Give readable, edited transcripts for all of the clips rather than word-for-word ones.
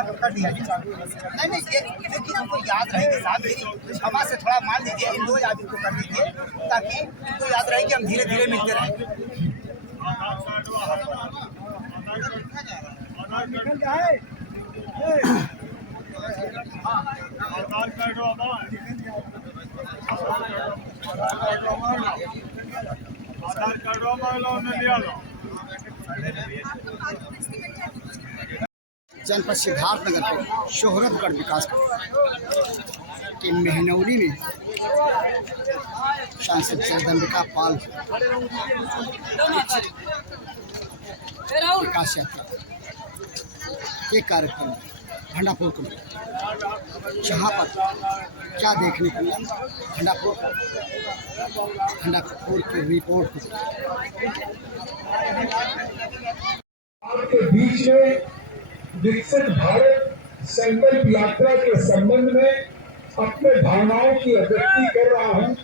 कर दिया नहीं नहीं ये लेकिन हमको याद रहेगी साहब, मेरी क्षमा से थोड़ा मान लीजिए, इन 2 आदमी को कर दीजिए ताकि उनको याद रहे कि हम धीरे धीरे मिलते रहें। जनपद सिद्धार्थनगर के शोहरतगढ़ विकास की मेहनौली में सांसद जगदम्बिका पाल विकास यात्रा के कार्यक्रम भंडापुर को जहाँ पर क्या देखने को मिला, भंडापुर की रिपोर्ट को आपके बीच में विकसित भारत संकल्प यात्रा के संबंध में अपने भावनाओं की अभिव्यक्ति कर रहा हूं।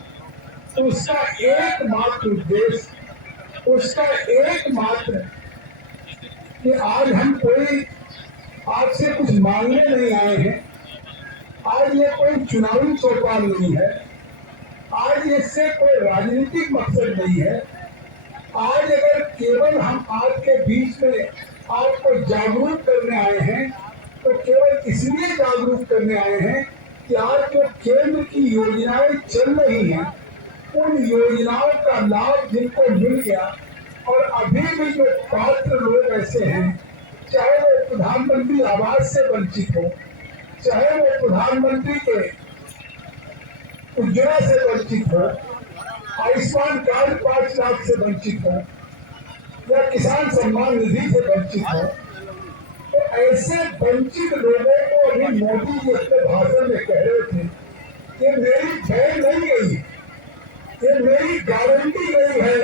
तो उसका एकमात्र उद्देश्य, उसका एकमात्र कि आज हम कोई आपसे कुछ मांगने नहीं आए हैं। आज ये कोई चुनावी चौपाल नहीं है, आज इससे कोई राजनीतिक मकसद नहीं है। आज अगर केवल हम आपके बीच में आपको जागरूक करने आए हैं तो केवल इसलिए जागरूक करने आए हैं कि आज जो केंद्र की योजनाएं चल रही हैं उन योजनाओं का लाभ जिनको मिल गया और अभी भी जो पात्र लोग ऐसे हैं, चाहे वो प्रधानमंत्री आवास से वंचित हो, चाहे वो प्रधानमंत्री के उज्ज्वला से वंचित हो, आयुष्मान कार्ड 5 लाख से वंचित हो या किसान सम्मान निधि से वंचित हो, तो ऐसे वंचित लोगों को अभी मोदी जी अपने भाषण में कह रहे थे कि मेरी बहन नहीं गई, ये मेरी गारंटी नहीं है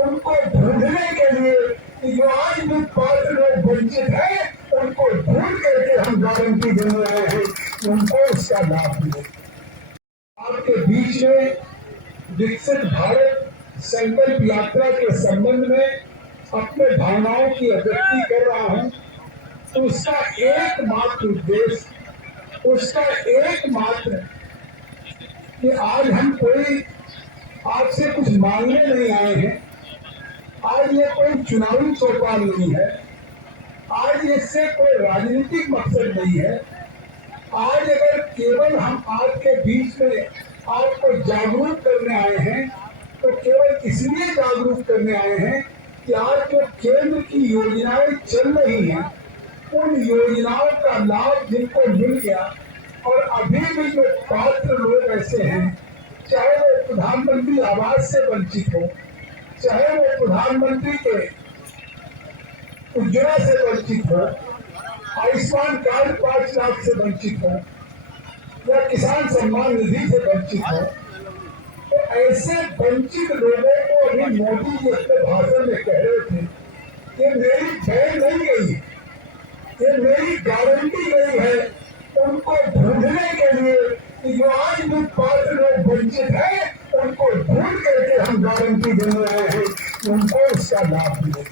उनको ढूंढने के लिए कि जो आज भी पात्र लोग वंचित है उनको ढूंढ करके हम गारंटी देने आए हैं कि उनको उसका लाभ मिले। आपके बीच में विकसित भारत संकल्प यात्रा के संबंध में अपने भावनाओं की अभिव्यक्ति कर रहा हूं। तो उसका एकमात्र उद्देश्य, उसका एकमात्र कि आज हम कोई आपसे कुछ मांगने नहीं आए हैं। आज ये कोई चुनावी चौपाल नहीं है, आज इससे कोई राजनीतिक मकसद नहीं है। आज अगर केवल हम आपके बीच में आपको जागरूक करने आए हैं तो केवल इसलिए जागरूक करने आए हैं कि आज जो केंद्र की योजनाएं चल रही हैं उन योजनाओं का लाभ जिनको मिल गया और अभी भी जो पात्र लोग ऐसे हैं, चाहे वो प्रधानमंत्री आवास से वंचित हो, चाहे वो प्रधानमंत्री के उज्ज्वला से वंचित हो, आयुष्मान कार्ड 5 लाख से वंचित हो या किसान सम्मान निधि से वंचित हो, तो ऐसे वंचित लोगों को अभी मोदी जी अपने भाषण में कह रहे थे कि मेरी बहन नहीं गई, ये मेरी गारंटी नहीं है उनको ढूंढने के लिए कि जो आज भी पात्र लोग वंचित है उनको ढूंढ करके हम गारंटी देने आए हैं कि उनको उसका लाभ मिले।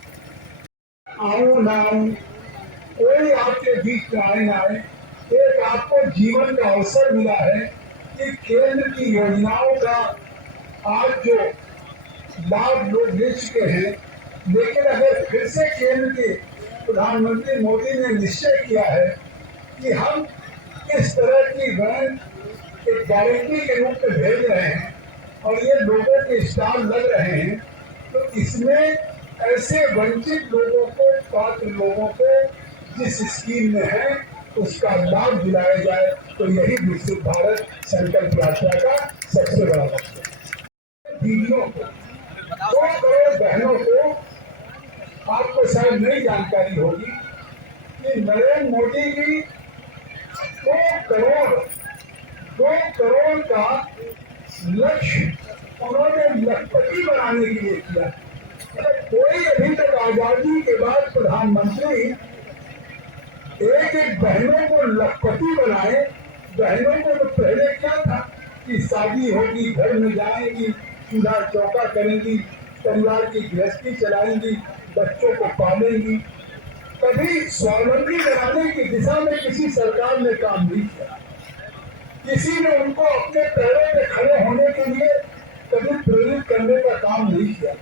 आओ ना आओ, कोई आपके बीच में आए ना आए, एक आपको जीवन का अवसर मिला है कि केंद्र की योजनाओं का आज जो लाभ लोग ले चुके हैं, लेकिन अगर फिर से केंद्र के प्रधानमंत्री मोदी ने निश्चय किया है कि हम इस तरह की वैन एक गारंटी के रूप में भेज रहे हैं और ये लोगों के स्टॉल लग रहे हैं, तो इसमें ऐसे वंचित लोगों को, पात्र लोगों को जिस स्कीम में है उसका लाभ दिलाया जाए, तो यही विकसित भारत संकल्प यात्रा का सबसे बड़ा मकसद है। दीदियों को, 2 करोड़ बहनों को आपको शायद नई जानकारी होगी कि नरेंद्र मोदी जी 2 करोड़ का लक्ष्य उन्होंने लखपति बनाने के लिए किया। कोई अभी तक आजादी के बाद प्रधानमंत्री एक बहनों को लखपति बनाए। बहनों को तो पहले क्या था कि शादी होगी, घर में जाएंगी, चूल्हा चौका करेंगी, परिवार की गृहस्थी चलाएंगी, बच्चों को पालेंगी, कभी स्वावलंबी बनाने की दिशा में किसी सरकार ने काम नहीं किया। किसी ने उनको अपने पैरों पे खड़े होने के लिए कभी प्रेरित करने का काम नहीं किया।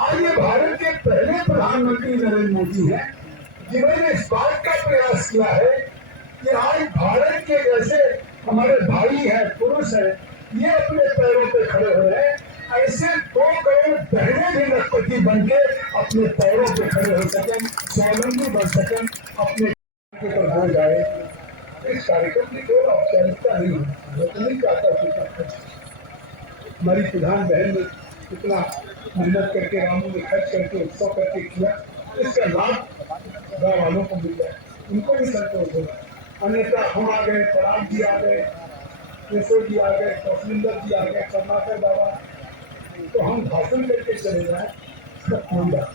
आज ये भारत के पहले प्रधानमंत्री नरेंद्र मोदी हैं जिन्होंने इस बात का प्रयास किया है कि आज भारत के जैसे हमारे भाई हैं, पुरुष हैं, ये अपने पैरों पे खड़े हो रहे हैं। ऐसे 2 करोड़ बहनें भी लखपति बन के अपने पैरों पे खड़े हो सकें, स्वावलंबी बन सकें, अपने पर हो जाए। इस कार्यक्रम की कोई औपचारिकता नहीं है। मैं तो नहीं चाहता हमारी प्रधान बहन ने इतना मेहनत करके, रामू ने खर्च करके, उत्सव करके किया, इसका लाभ गाँव वालों को मिल जाए, उनको भी संतोष होगा। अन्यथा हम आ गए, पराग जी आ गए, केशव जी आ गए, कौशलिंदर जी आ गए, कर्नाटक बाबा, तो हम भाषण करके चले जाए, सब कोई बात।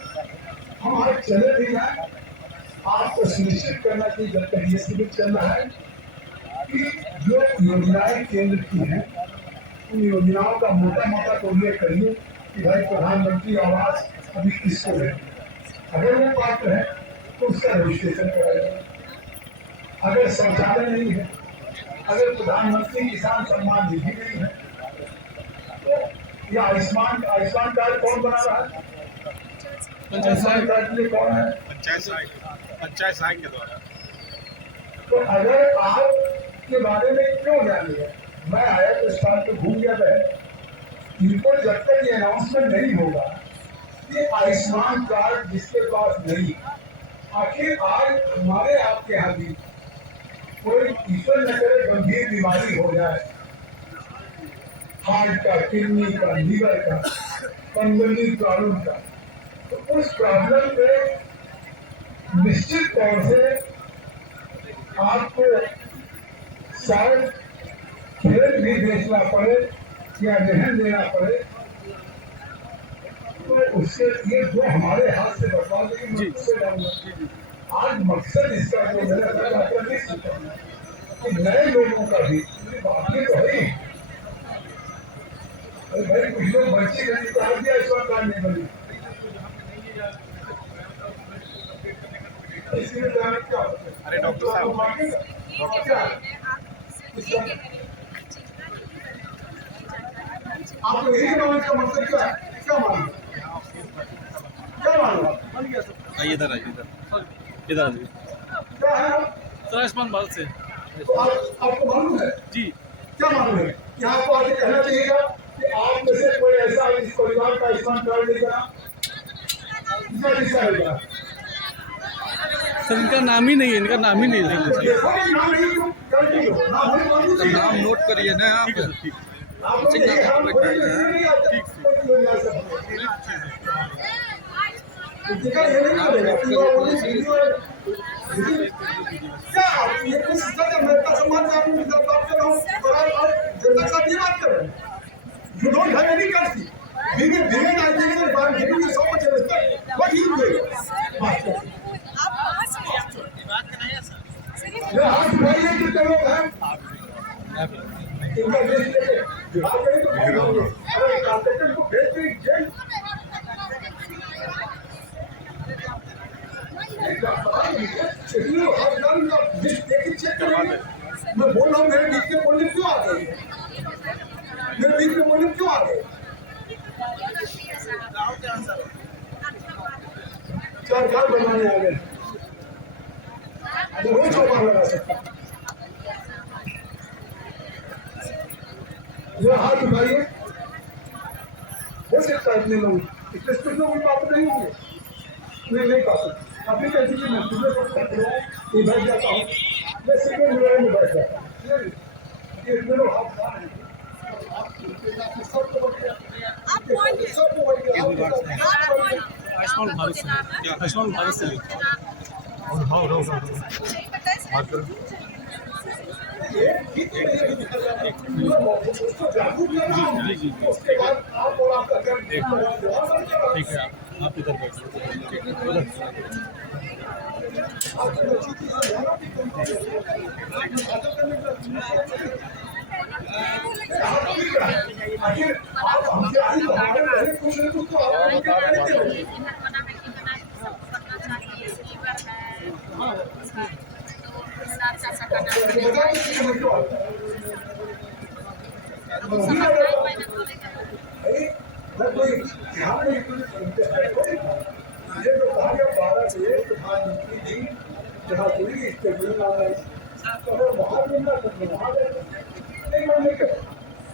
हम आज चले भी जाए, आपको सुनिश्चित करना चाहिए जब तक ये सुनिश्चित करना है कि जो योजनाएं केंद्र की हैं उन योजनाओं का मोटा तो उल्लेख करिए कि भाई प्रधानमंत्री आवास अभी किसको है। अगर वो पात्र है तो उसका रजिस्ट्रेशन कराइए। अगर शौचालय नहीं है, अगर प्रधानमंत्री किसान सम्मान निधि नहीं है, तो ये आयुष्मान कार्ड कौन बना रहा है? आयुष्मान कार्ड के लिए कौन है? पंचायत सहायक के द्वारा। तो अगर आप के बारे में क्यों जान लिया? मैं आया तो स्थान पे घूम गया है। इनको जब तक ये अनाउंसमेंट नहीं होगा, ये आयुष्मान कार्ड जिसके पास नहीं, आखिर आज हमारे आपके यहाँ भी कोई ईश्वर न करे गंभीर बीमारी हो जाए, हार्ट का, किडनी का, लीवर का, पनगली प्रॉब्लम का, तो उस प्रॉब्लम पे निश्चित तौर से आपको शायद खेत भी बेचना पड़े या रहन देना पड़े, तो उससे ये जो हमारे हाथ से बर्बाद होगी। आज मकसद इसका जो मेरा कि नए लोगों का भी बाकी तो है। अरे भाई कुछ लोग बच्चे गली तो आ गया, इस वक्त नहीं बनी, इसलिए क्या होता है? अरे डॉक्टर साहब, आपको यही मानने का मतलब क्या है? क्या मालूम? क्या मालूम? इधर इधर आइए। क्या है? सर आयुष्मान भारत से। तो आपको मालूम है? जी। क्या मालूम है? क्या आपको आगे कहना चाहिएगा कि आप में से कोई ऐसा इस परिवार का आयुष्मान कार्ड नहीं करा? सर इनका नाम ही नहीं है, इनका नाम ही नहीं है। नाम नोट करिए ना आप। You don't have any currency. We will begin identical by giving you so much respect. What he will do? हाथ उठाइए कितने लोग हैं? इनका लिस्ट लेके बिहार गए तो कौन होंगे? अरे कॉन्ट्रैक्टर को भेज दें जेल। चेक करेंगे। मैं बोल रहा हूँ मेरे बीच में बोलने क्यों आ गए? मेरे बीच में बोलने क्यों आ गए? चार घर बनाने आ गए, रोज चौपाल लगा सकता। हाथ उठाइए, हो सकता है इतने लोग, इतने स्पीड लोग पात्र नहीं होंगे, नहीं पाते। अपनी कैसी चीज मैं बैठ जाता हूँ, मैं सिग्नल मिलाने में बैठ जाता हूँ। इतने लोग हाथ आयुष्मान भारत से। आयुष्मान भारत से। ठीक है, आप इधर बैठिए। करना चाहिए, लीवर है, बता दो कि मैं क्यों आता है। अरे मैं कोई ध्यान नहीं मुझे तो कहा गया 12 बजे प्रधानमंत्री जी जहाँ पूरी स्टेडियम आ रहे हैं तो वहाँ मिलना तो वहाँ नहीं मानने के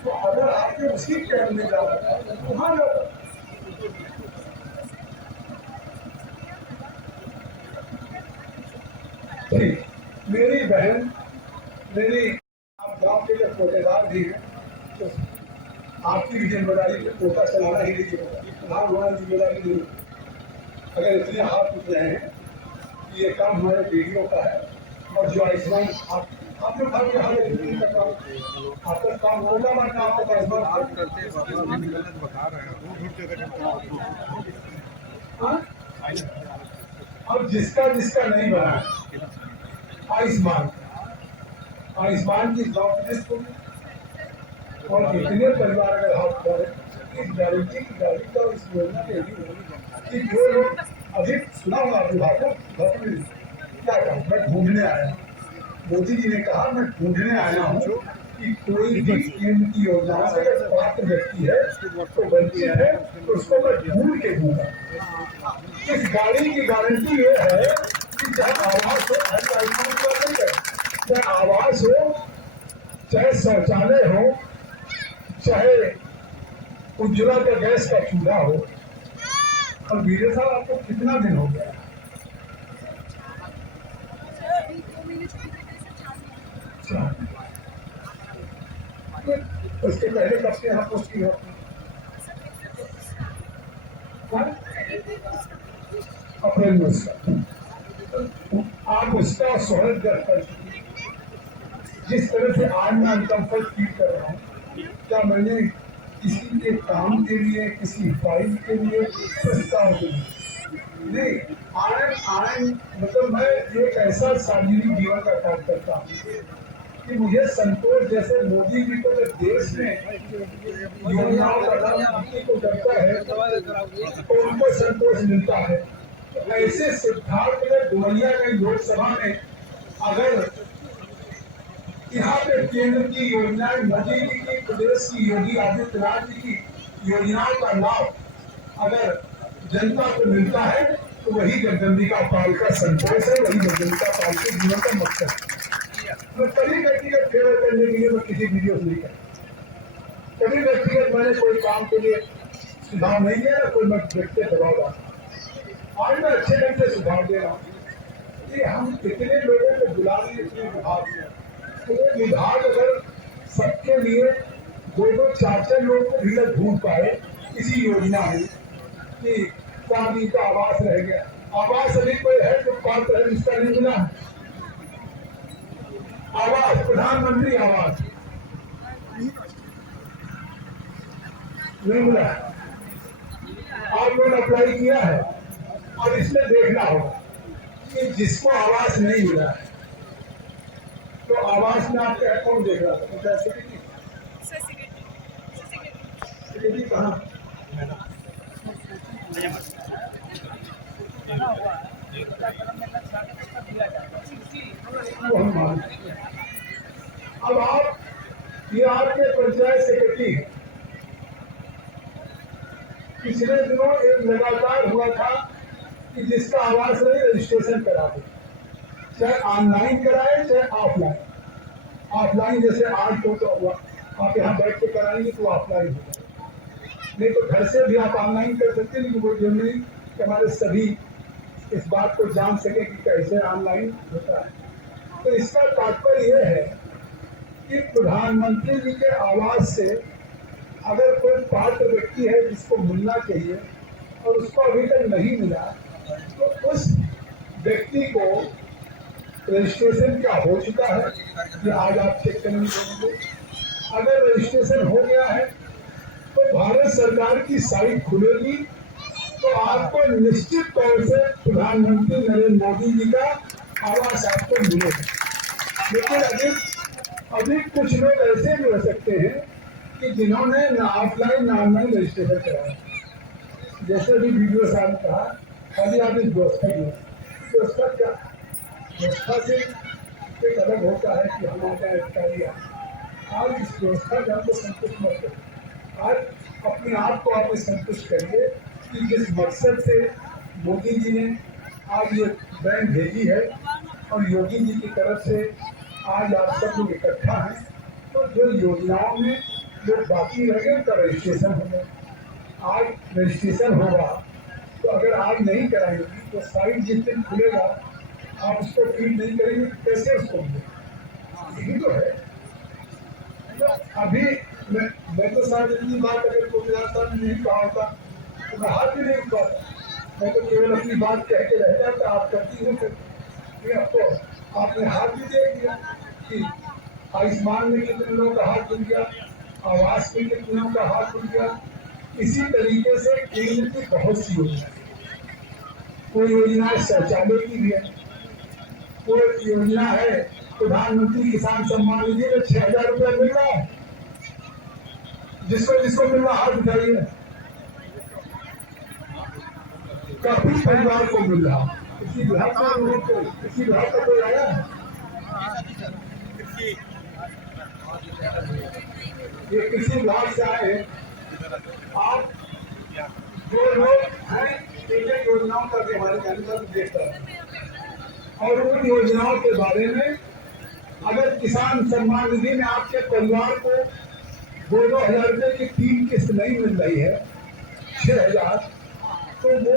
तो अगर आपके उसी कैब में जा रहा था तो वहाँ जाता। ठीक, मेरी बहन मेरी आप गाँव के लिए पोतेदार भी हैं तो आपकी भी जिम्मेदारी पोता चलाना ही लीजिएगा, प्रधान जिम्मेदारी नहीं। अगर इतने हाथ उठ रहे हैं कि ये काम हमारे वीडियो का है और जो आयुष्मान आप लोग घर के हाल का काम आपका काम होगा वरना आपका आयुष्मान बता रहे हैं अब जिसका जिसका नहीं बना है आयुष्मान आयुष्मान की जॉब और कितने परिवार अगर हाथ धरे इस गारंटी की गाड़ी का इस योजना के कि जो लोग अधिक सुना हुआ आपकी क्या कहा मैं ढूंढने आया हूँ। मोदी जी ने कहा मैं ढूंढने आया हूँ कि कोई भी केंद्र की योजना से अगर पात्र व्यक्ति है तो वंचित है तो उसको मैं ढूंढ के दूंगा। इस गाड़ी की गारंटी ये है कि चाहे आवास हो चाहे आवास हो चाहे शौचालय हो चाहे उज्ज्वला का गैस का चूल्हा हो। और वीरे साहब आपको कितना दिन हो गया? उसके पहले कब से यहाँ पोस्ट की अप्रैल में उसका आप उसका स्वागत कर चुके। जिस तरह से आज मैं अनकम्फर्ट फील कर रहा हूँ क्या मैंने किसी के काम के लिए किसी फाइल के लिए प्रस्ताव के लिए नहीं आनंद मतलब मैं एक ऐसा सार्वजनिक जीवन का काम करता हूँ कि मुझे संतोष जैसे मोदी जी को जब देश में योजनाओं का लाभ को करता है तो उनको संतोष मिलता है। तो ऐसे सिद्धार्थ में डुमरिया गई लोकसभा में अगर यहाँ पे केंद्र की योजनाएं मोदी जी की प्रदेश की योगी आदित्यनाथ जी की योजनाओं का लाभ अगर जनता को मिलता है तो वही जगदम्बिका पाल का संतोष है, वही जगदम्बिका पाल के जीवन का मकसद है। मैं कभी व्यक्तिगत फेवर करने के लिए मैं किसी वीडियो नहीं करता। कभी व्यक्तिगत मैंने कोई काम के लिए सुझाव नहीं दिया ना कोई मैं व्यक्तिगत दबाव डाला। आज मैं अच्छे ढंग से सुझाव दे रहा हूँ कि हम कितने लोगों को बुला रहे इतने विभाग में तो विभाग अगर सबके लिए दो चार लोगों को भी ढूंढ पाए किसी योजना में कि शादी का आवास रह गया आवास अभी कोई है जो पात्र है जिसका नहीं मिला है आवास प्रधानमंत्री आवास नहीं मिला है। आप लोगों ने अप्लाई किया है और इसमें देखना होगा कि जिसको आवास नहीं मिला है तो आवास में आपका अकाउंट देख रहा था सिक्योरिटी कहाँ अब आप ये आपके पंचायत सेक्रेटरी पिछले दिनों एक लगातार हुआ था कि जिसका आवास नहीं रजिस्ट्रेशन करा दे चाहे ऑनलाइन कराए चाहे ऑफलाइन। ऑफलाइन जैसे आज तो आप यहाँ बैठ के कराएंगे तो ऑफलाइन हो जाए नहीं तो घर से भी आप ऑनलाइन कर सकते हैं। लेकिन वो जरूरी कि हमारे सभी इस बात को जान सके कि कैसे ऑनलाइन होता है। तो इसका तात्पर्य यह है कि प्रधानमंत्री जी के आवास से अगर कोई पात्र व्यक्ति है जिसको मिलना चाहिए और उसको अभी तक नहीं मिला तो उस व्यक्ति को रजिस्ट्रेशन क्या हो चुका है कि आज आप चेक करने देंगे। अगर रजिस्ट्रेशन हो गया है तो भारत सरकार की साइट खुलेगी तो आपको निश्चित तौर से प्रधानमंत्री नरेंद्र मोदी जी का आवास आपको मिलेगा। लेकिन अभी कुछ लोग ऐसे भी हो सकते हैं कि जिन्होंने ना ऑफलाइन ना ऑनलाइन रजिस्ट्रेशन कराया जैसे भी वीडियो साहब कहा खाली आप इस व्यवस्था की व्यवस्था क्या व्यवस्था से एक अलग होता है कि हमारे अधिकारी आए। आज इस व्यवस्था का आपको संतुष्ट मत करो। आज अपने आप को आप संतुष्ट करिए कि जिस मकसद से मोदी जी ने आज ये बैंक भेजी है और योगी जी की तरफ से आज आप सब लोग इकट्ठा हैं, तो जो योजनाओं में जो बाकी रह गए उनका रजिस्ट्रेशन होगा। आज रजिस्ट्रेशन होगा, तो अगर आज नहीं कराएंगे तो साइट जिस दिन खुलेगा आप उसको फीड नहीं करेंगे तो कैसे उसको मिलेगा? यही तो है। तो अभी मैं तो शायद इतनी बात अगर गुजरात साहब ने नहीं कहा होता तो मैं हाथ भी नहीं उठाता। मैं तो केवल अपनी बात कह के रह जाता, आप करती हो फिर आपको आपने हाथ भी दे दिया कि आयुष्मान में कितने लोगों का हाथ खुल गया, आवास में कितने लोगों का हाथ खुल गया। इसी तरीके से केंद्र की बहुत सी योजना, कोई योजना शौचालय की भी है, कोई योजना है प्रधानमंत्री किसान सम्मान निधि में 6,000 रुपया मिल रहा है। जिसको जिसको मिल रहा हाथ उठाइए। काफी परिवार को मिल रहा, किसी विभाग का कोई आया है? ये किसी विभाग से आए आप जो लोग हैं एक योजनाओं का हमारे जानकारी देखता है और उन योजनाओं के बारे में अगर किसान सम्मान निधि में आपके परिवार को 2-2 हजार रुपये की 3 किस्त नहीं मिल रही है, 6,000, तो वो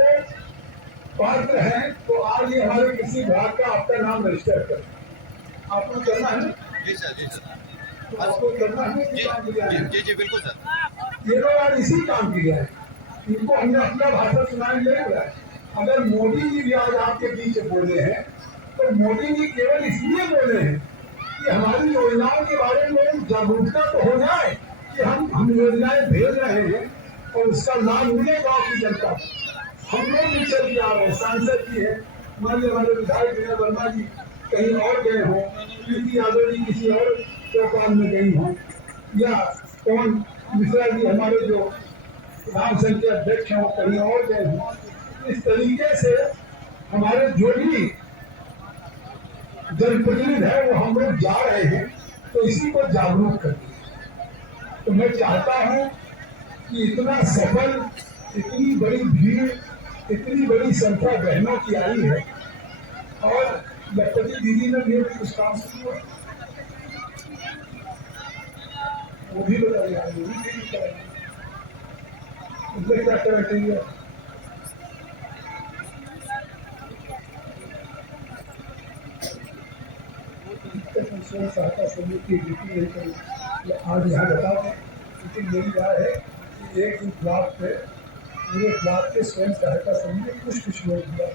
पात्र हैं, तो आज ये हमारे किसी विभाग का आपका नाम रजिस्टर करें। आपको करना है? जी सर। तो आपको करना है इसी काम के लिए आए हैं। जी बिल्कुल सर। ये लोग आज इसी काम के लिए आए। इनको हमने अपना भाषण सुनाने नहीं बोला है। अगर मोदी जी भी आज आपके बीच बोले हैं तो मोदी जी केवल इसलिए बोले हैं कि हमारी योजनाओं के बारे में जागरूकता तो हो जाए कि हम योजनाएं भेज रहे हैं और उसका लाभ मिले गाँव की जनता को। हम लोग भी चल के आ रहे हैं, सांसद जी है, मान लीजिए हमारे विधायक विनय वर्मा जी कहीं और गए हों, प्रीति यादव जी किसी और चौपाल में गई हों, या पवन मिश्रा जी हमारे जो राम संघ के अध्यक्ष हैं वो कहीं और गए हों। इस तरीके से हमारे जो भी जनप्रतिनिधि है वो हम लोग जा रहे हैं, तो इसी को जागरूक करते हैं। तो मैं चाहता हूँ कि इतना सफल, इतनी बड़ी भीड़, इतनी बड़ी संख्या बहनों की आई है और लखपति दीदी ने भी कुछ काम शुरू है, वो भी बताइए, वो भी बताइए उसमें क्या करना चाहिए। स्वयं सहायता समूह की ड्यूटी नहीं करी आज यहाँ बता दें, लेकिन मेरी राय है कि एक दिन ब्लॉक पे पूरे ब्लॉक के स्वयं सहायता समूह में कुछ लोग दिया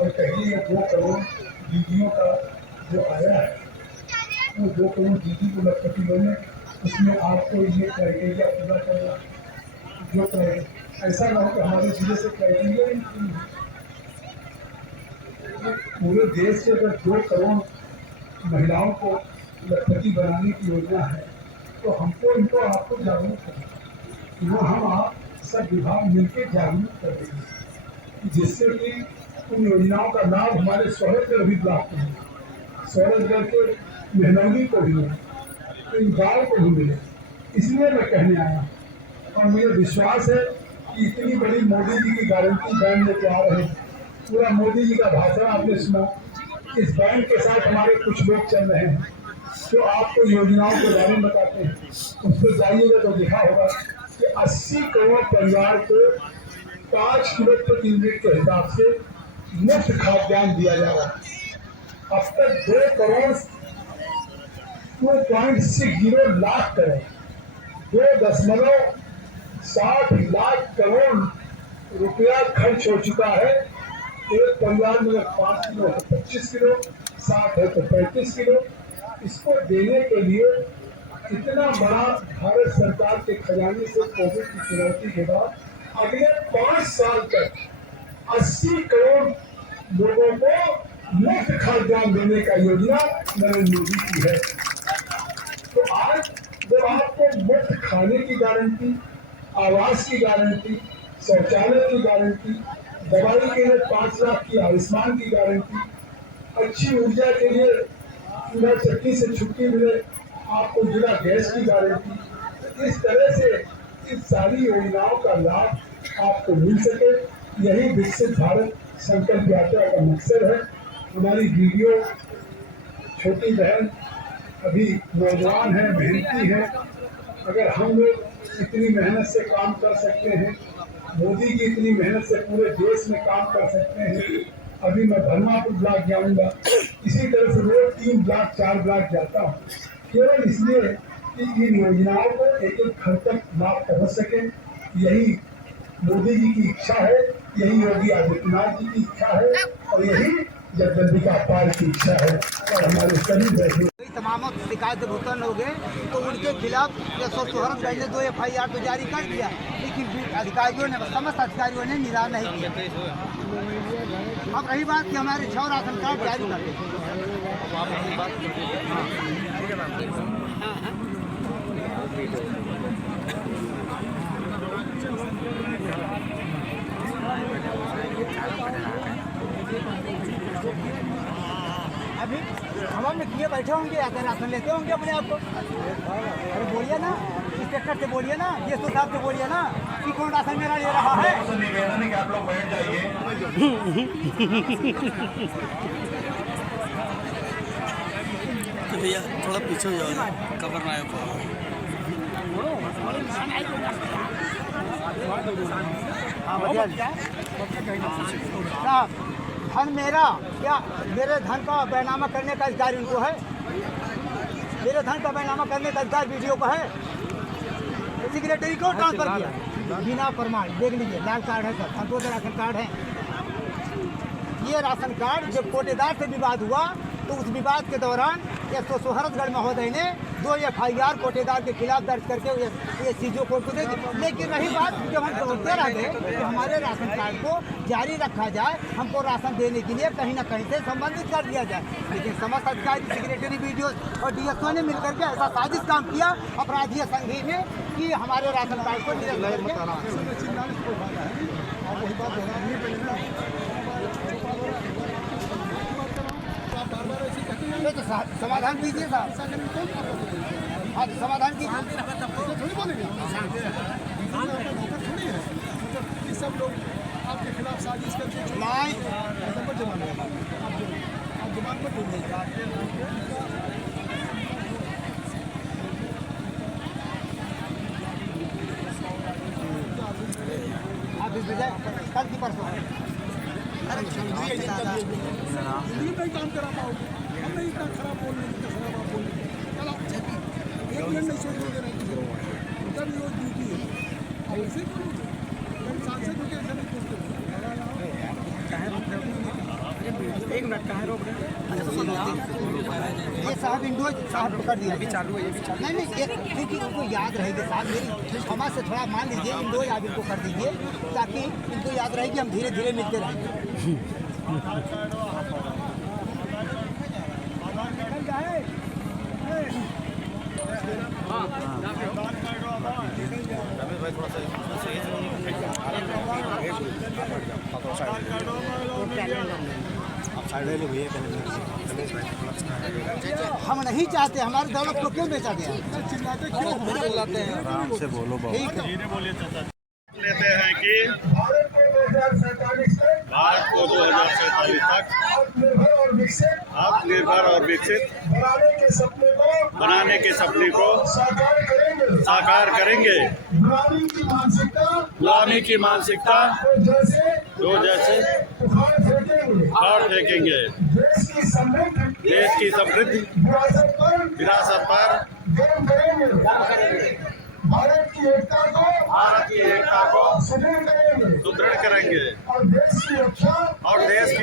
और कहीं ये 2 करोड़ दीदियों का जो आया है वो 2 करोड़ दीदी को लखपति बने, उसमें आपको ये क्राइटेरिया पूरा करना जो क्राइटेरिया, ऐसा ना हो कि हमारे जिले से क्राइटेरिया नहीं, पूरे देश से अगर 2 करोड़ महिलाओं को लखपति बनाने की योजना है तो हमको इनको आपको जागरूक करना, वो हम आप सब विभाग मिलकर जागरूक कर देंगे जिससे कि उन योजनाओं का लाभ हमारे शौहरगढ़ भी ब्लॉक में मिले, शौहरगढ़ के मेहनौली को भी मिले, तो इन गाँव को भी मिले। इसलिए मैं कहने आया और मुझे विश्वास है कि इतनी बड़ी मोदी जी की गारंटी बैंक लेके आ रहे हैं। पूरा मोदी जी का भाषण आपने सुना। इस बैंक के साथ हमारे कुछ लोग चल रहे हैं जो आपको योजनाओं के बारे में बताते हैं। उस पर जाइएगा तो लिखा होगा कि 80 करोड़ परिवार को 5 किलो प्रति यूनिट के हिसाब से मुफ्त खाद्यान्न दिया जा रहा है। अब तक 2 करोड़ 2.60 लाख करोड़ 2.60 लाख करोड़ रुपया खर्च हो चुका है। एक परिवार में 5 किलो है तो 25 किलो, 7 है तो 35 किलो। इसको देने के लिए इतना बड़ा भारत सरकार के खजाने से कोविड की चुनौती के बाद अगले 5 साल तक 80 करोड़ लोगों को मुफ्त खाद्यान्न देने का योजना नरेंद्र मोदी की है। तो आज जब आपको मुफ्त खाने की गारंटी, आवास की गारंटी, शौचालय की गारंटी, दवाई के लिए 5 लाख की आयुष्मान की गारंटी, अच्छी ऊर्जा के लिए चूल्हा चक्की से छुट्टी मिले, आपको जिला गैस की गारंटी। इस तरह से इस सारी योजनाओं का लाभ आपको मिल सके, यही विकसित भारत संकल्प यात्रा का मकसद है। हमारी वीडियो छोटी बहन अभी नौजवान है, मेहनती है। अगर हम लोग इतनी मेहनत से काम कर सकते हैं, मोदी की इतनी मेहनत से पूरे देश में काम कर सकते हैं। अभी मैं धर्मापुर ब्लॉक जाऊंगा, इसी तरह से रोज 3 ब्लॉक 4 ब्लॉक जाता हूँ, केवल इसलिए कि इन योजनाओं को एक एक घर तक लाभ पहुँच सके। यही मोदी जी की इच्छा है, यही योगी आदित्यनाथ जी की इच्छा है, और यही जगदम्बिका पाल की इच्छा है। और हमारे सभी बैठे तमाम शिकायत भुगतान हो गए तो उनके खिलाफ 174 ने 2 FIR तो जारी कर दिया, लेकिन अधिकारियों ने, समस्त अधिकारियों ने निदान नहीं किया। अब रही बात कि हमारे 6 राशन कार्ड जारी कर दें। अभी हवा में किए बैठे होंगे, आकर राशन लेते होंगे अपने आप को। अरे बोलिए ना, इंस्पेक्टर से बोलिए ना, DSO साहब से बोलिए ना कि कौन राशन मेरा ले रहा है। निवेदन है कि आप लोग बैठ जाइए। तो भैया थोड़ा पीछे हो जाओ, कवर ना आए। साहब, धन मेरा क्या, मेरे धन का बैनामा करने का अधिकार उनको है? मेरे धन का बैनामा करने का अधिकार वीडियो को है? सेक्रेटरी को ट्रांसफर किया बिना प्रमाण। देख लीजिए, लाल कार्ड है सर, संतोष राशन कार्ड है। ये राशन कार्ड जब कोटेदार से विवाद हुआ तो उस विवाद के दौरान सोहरतगढ़ महोदय ने 2 FIR कोटेदार के खिलाफ दर्ज करके ये चीजों को दे दी। लेकिन रही बात, जब हम दौड़ते रह गए कि हमारे राशन कार्ड को जारी रखा जाए, हमको राशन देने के लिए कहीं ना कहीं से संबंधित कर दिया जाए, लेकिन समस्त अधिकारी, सेक्रेटरी, BDO और DSO ने मिलकर के ऐसा साजिश काम किया अपराधीय संघी में कि हमारे राशन कार्ड को निरस्त तो समाधान कीजिए साहब। हाँ, समाधान कीजिए। सब लोग आपके खिलाफ साजिश करके नहीं, आप जुबान पर बोलिए। आप इस वजह कल की परसों नहीं काम करा पाओगे, हम नहीं इतना खराब बोल रहे, इतना खराब आप बोल रहे। चलो 1 मिनट नहीं सोच रहे, उनका भी रोज ड्यूटी है। अब ऐसे बोलोगे, हम सांसद होकर ऐसा नहीं पूछते। 1 मिनट कहाँ रोक रहे हैं? ये साहब इंडो साहब कर दिया, अभी चालू है, ये भी चालू। नहीं, क्योंकि इनको याद रहेगी साहब, मेरी क्षमा से थोड़ा मान लीजिए, इंडो याद इनको कर दीजिए ताकि इनको याद रहे कि हम धीरे धीरे मिलते रहेंगे। हम नहीं चाहते, हमारी दौलत को क्यों बेचा गया? आराम से बोलो बाबू। ठीक है, लेते हैं कि भारत को 2047 तक आत्मनिर्भर और विकसित बनाने के सपने को साकार करेंगे। गुलामी की मानसिकता जो जैसे उखाड़ फेंकेंगे। देश की समृद्धि विरासत पर भारत की एकता को सुदृढ़ करेंगे और देश की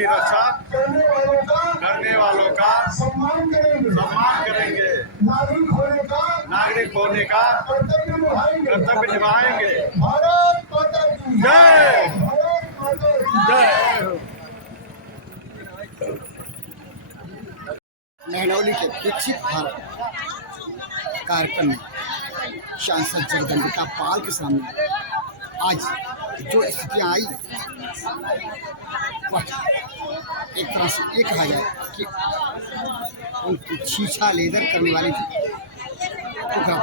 रक्षा करने वालों का सम्मान करेंगे। नागरिक होने का कर्तव्य निभाएंगे। भारत माता की जय। भारत माता की जय। महनौली के विकसित भारत कार्यक्रम में सांसद जगदम्बिका पाल के सामने आज जो स्थितियाँ आई, वह एक तरह से ये कहा जाए कि उनकी छीछा लेदर करने वाली थी तो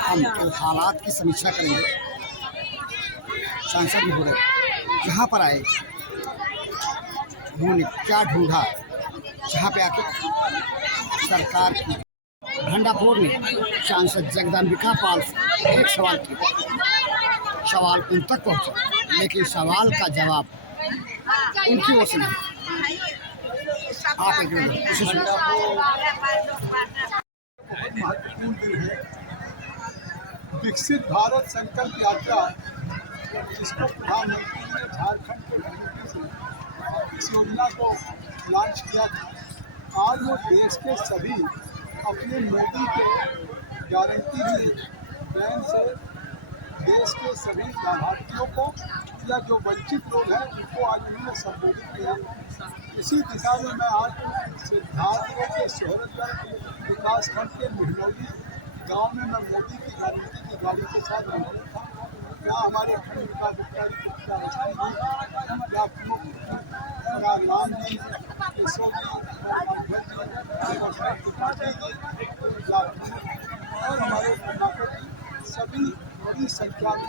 हम कल हालात की समीक्षा करेंगे। सांसद महोदय यहाँ पर आए, उन्होंने क्या ढूंढा, जहाँ पे आके सरकार की भंडापुर ने सांसद जगदम्बिका पाल से एक सवाल किया। सवाल उन तक पहुँचा, लेकिन सवाल का जवाब उनकी ओर से नहीं। आप एक महत्वपूर्ण दिन है। विकसित भारत संकल्प यात्रा, जिसको प्रधानमंत्री ने झारखंड के गठबंधन से इस योजना को लॉन्च किया था, आज वो देश के सभी अपने मोदी के गारंटी दी बैंक से देश के सभी लाभार्थियों को या जो वंचित लोग हैं उनको आज उन्होंने संबोधित किया। इसी दिशा में मैं आज सिद्धार्थनगर के शोहरतगढ़ विकास खंड के मिहनौली गांव में मैं मोदी की गारंटी की गाड़ी के साथ मौजूद था। यहाँ हमारे खंड विकास अधिकारी या प्रमुख राम जी, केशव जी और हमारे कर्नाटक की सभी बड़ी संख्या में।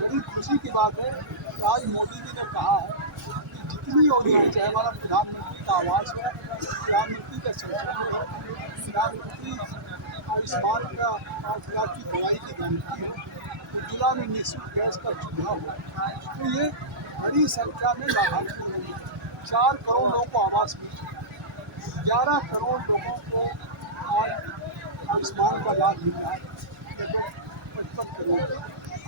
बड़ी खुशी की बात है कि आज मोदी जी ने कहा है कि जितनी योजनाएं, चाहे हमारा प्रधानमंत्री का आवास है, प्रधानमंत्री का संरक्षण है, प्रधानमंत्री आयुष्मान का 8 लाख की दवाई की गारंटी है, उज्ज्वला में निःशुल्क गैस का चूल्हा हुआ, तो ये बड़ी संख्या में लाभार्थी होंगे। 4 करोड़ लोगों को आवास मिला, 11 करोड़ लोगों को आज आयुष्मान का लाभ मिल रहा है, 55 करोड़,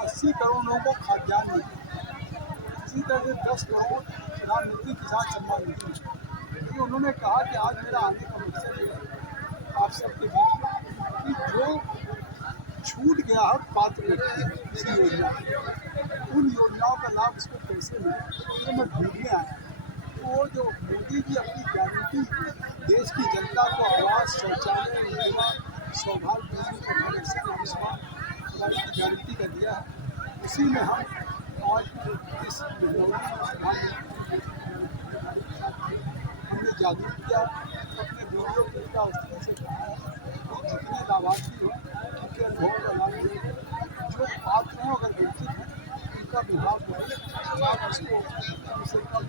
80 करोड़ लोगों को खाद्यान्न मिल रहा है। इसी तरह से 10 करोड़ प्रधानमंत्री किसान सम्मान निधि। तो उन्होंने कहा कि आज मेरा आने का मकसद है आप सबके बीच में कि जो छूट गया है पात्र व्यक्ति इसी योजना में, उन योजनाओं का लाभ इसको कैसे मिले, तो मैं ढूंढने आया। तो वो जो मोदी जी अपनी गारंटी देश की जनता को आवास, शौचालय, उज्ज्वला, सौभाग्य आयुष्मान की गारंटी का दिया है, उसी में हम आज इस हमने जागरूक किया, अपने वीडियो का उसमें से कहा है कि जितने लाभार्थी हो उनके अनुभव का लाभ दें, जो पात्र हैं अगर वंचित हैं उनका विभाग बढ़े, आप उसको उसे कल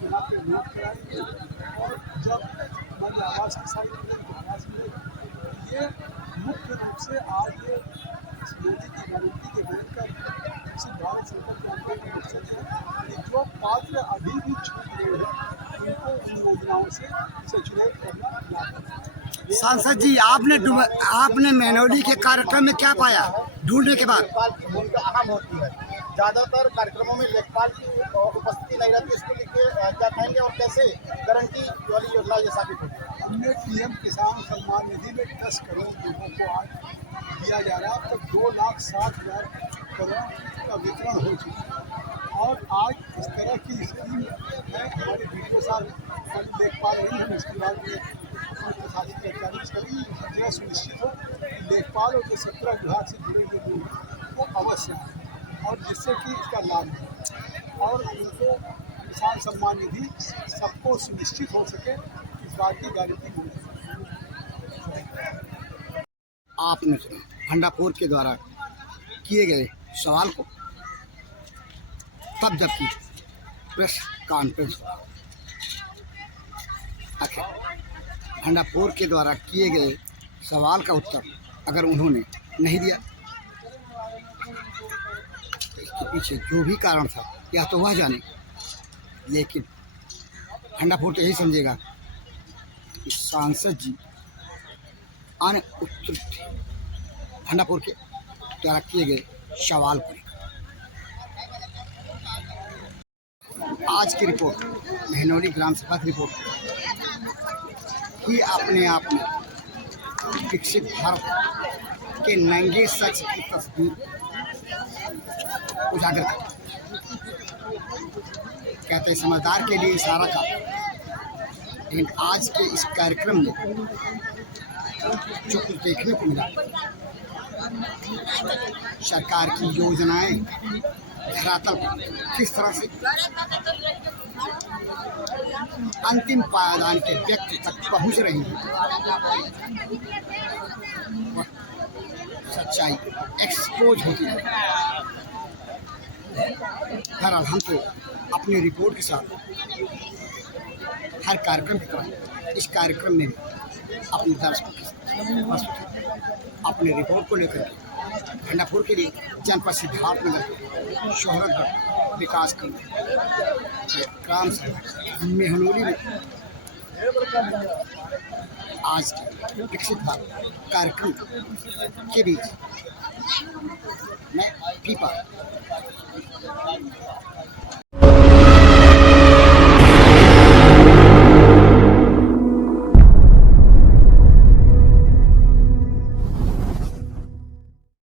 चुनाव पे नोट कराएंगे और जब हमारे आवास की सारी प्रयास मिलेगा। ये मुख्य रूप से आज ये इस मोदी की गारंटी के बैठकर इसी भारत संकल्प यात्रा के मकसद है कि जो पात्र अभी भी छूट रहे हैं उनको इन योजनाओं से सचुरेट करना लागू। सांसद जी, आपने मेहनौली के कार्यक्रम में क्या पाया ढूंढने के बाद? लेखपाल की भूमिका अहम होती है। ज़्यादातर कार्यक्रमों में लेखपाल की उपस्थिति नहीं रहती, इसको लेके क्या कहेंगे और कैसे गारंटी वाली योजना ये साबित होती है? हमने पीएम किसान सम्मान निधि में 10 करोड़ लोगों को आज दिया जा रहा है, तो 2,60,000 करोड़ का वितरण हो चुका है। और आज इस तरह की स्कीम है, हमारे वीडियो साहब कल लेखपाल नहीं है, इसके बाद ये प्रशासनिक अधिकारी सभी यह सुनिश्चित हो कि लेखपाल और जो 17 विभाग से जुड़े हुए लोग वो अवश्य आए और जिससे कि इसका लाभ हो और उनको किसान सम्मान निधि सबको सुनिश्चित हो सके, इस बात की गारंटी मिले। आपने भंडापुर के द्वारा किए गए सवाल को तब जबकि प्रेस कॉन्फ्रेंस हुआ, आखिर भंडापुर के द्वारा किए गए सवाल का उत्तर अगर उन्होंने नहीं दिया तो इसके पीछे जो भी कारण था या तो वह जाने, लेकिन भंडापुर तो यही समझेगा कि सांसद जी अनुत्तरित थे भंडापुर के द्वारा किए गए सवाल को। आज की रिपोर्ट मेहनौली ग्राम सभा की रिपोर्ट ही अपने आप में विकसित भारत के नंगे सच की तस्वीर उजागर कर, कहते समझदार के लिए इशारा का। लेकिन आज के इस कार्यक्रम में जो कुछ देखने को मिला, सरकार की योजनाएं धरातल पर किस तरह से अंतिम पायदान के व्यक्ति तक पहुंच रही है, वह सच्चाई एक्सपोज होती है। बहरहाल हम तो अपनी रिपोर्ट के साथ हर कार्यक्रम की तरह इस कार्यक्रम में अपने दर्शकों के साथ अपने रिपोर्ट को लेकर भंडापुर के लिए जनपद सिद्धार्थनगर शोहरतगढ़ विकासखंड ग्राम सभा मेहनोली में आज के विकसित भारत कार्यक्रम के बीच मैं पीपा